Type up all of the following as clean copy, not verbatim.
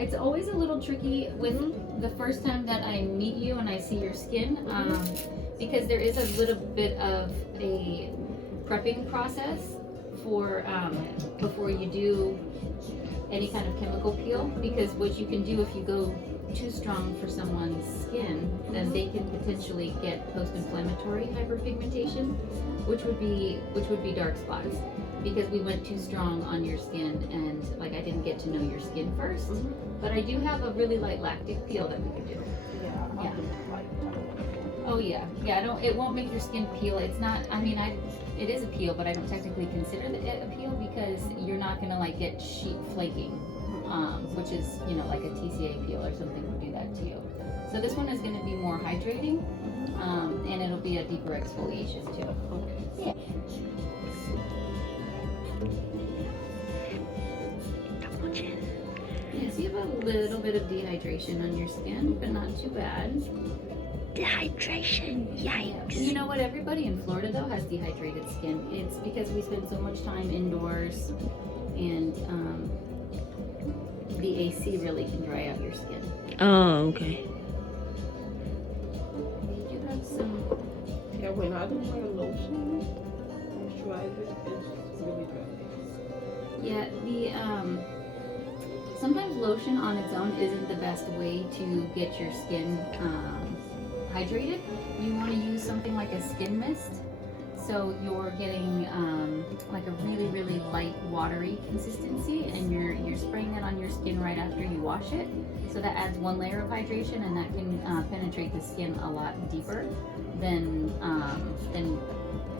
It's always a little tricky with the first time that I meet you and I see your skin, because there is a little bit of a prepping process for before you do any kind of chemical peel. Because what you can do if you go too strong for someone's skin, then they can potentially get post-inflammatory hyperpigmentation, which would be dark spots. Because we went too strong on your skin and like I didn't get to know your skin first. But I do have a really light lactic peel that we could do. Yeah. Oh yeah. Yeah, it won't make your skin peel. It's not, I mean, it is a peel, but I don't technically consider it a peel because you're not gonna like get sheet flaking, which is, you know, like a TCA peel or something would do that to you. So this one is gonna be more hydrating, and it'll be a deeper exfoliation too. Yeah. Yes, you have a little bit of dehydration on your skin, but not too bad. Dehydration, yikes. You know what? Everybody in Florida, though, has dehydrated skin. It's because we spend so much time indoors, and the AC really can dry out your skin. Oh, okay. You have some... Yeah, when I do my lotion, moisturizer, it's really dry. Yeah, sometimes lotion on its own isn't the best way to get your skin hydrated. You want to use something like a skin mist, so you're getting like a really, really light, watery consistency, and you're spraying that on your skin right after you wash it. So that adds one layer of hydration, and that can penetrate the skin a lot deeper than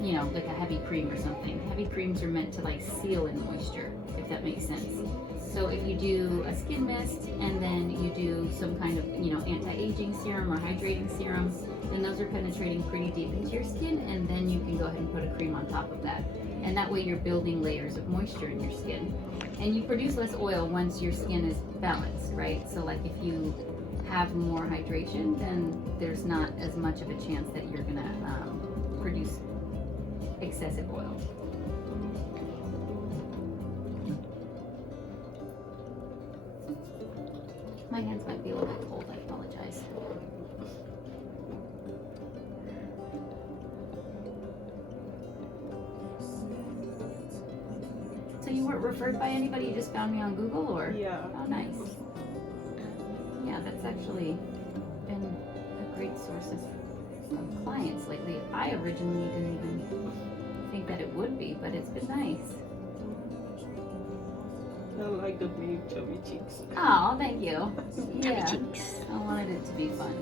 you know, like a heavy cream or something. Heavy creams are meant to like seal in moisture, if that makes sense. So if you do a skin mist and then you do some kind of, you know, anti-aging serum or hydrating serum, then those are penetrating pretty deep into your skin, and then you can go ahead and put a cream on top of that. And that way you're building layers of moisture in your skin. And you produce less oil once your skin is balanced, right? So like if you have more hydration, then there's not as much of a chance that you're gonna produce excessive oil. My hands might be a little bit cold, I apologize. So you weren't referred by anybody, you just found me on Google, or? Yeah. Oh, nice. Yeah, that's actually been a great source of clients lately. I originally didn't even think that it would be, but it's been nice. I like the big chubby cheeks. Oh, thank you. Yeah, Cheeks. I wanted it to be fun.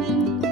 Bye.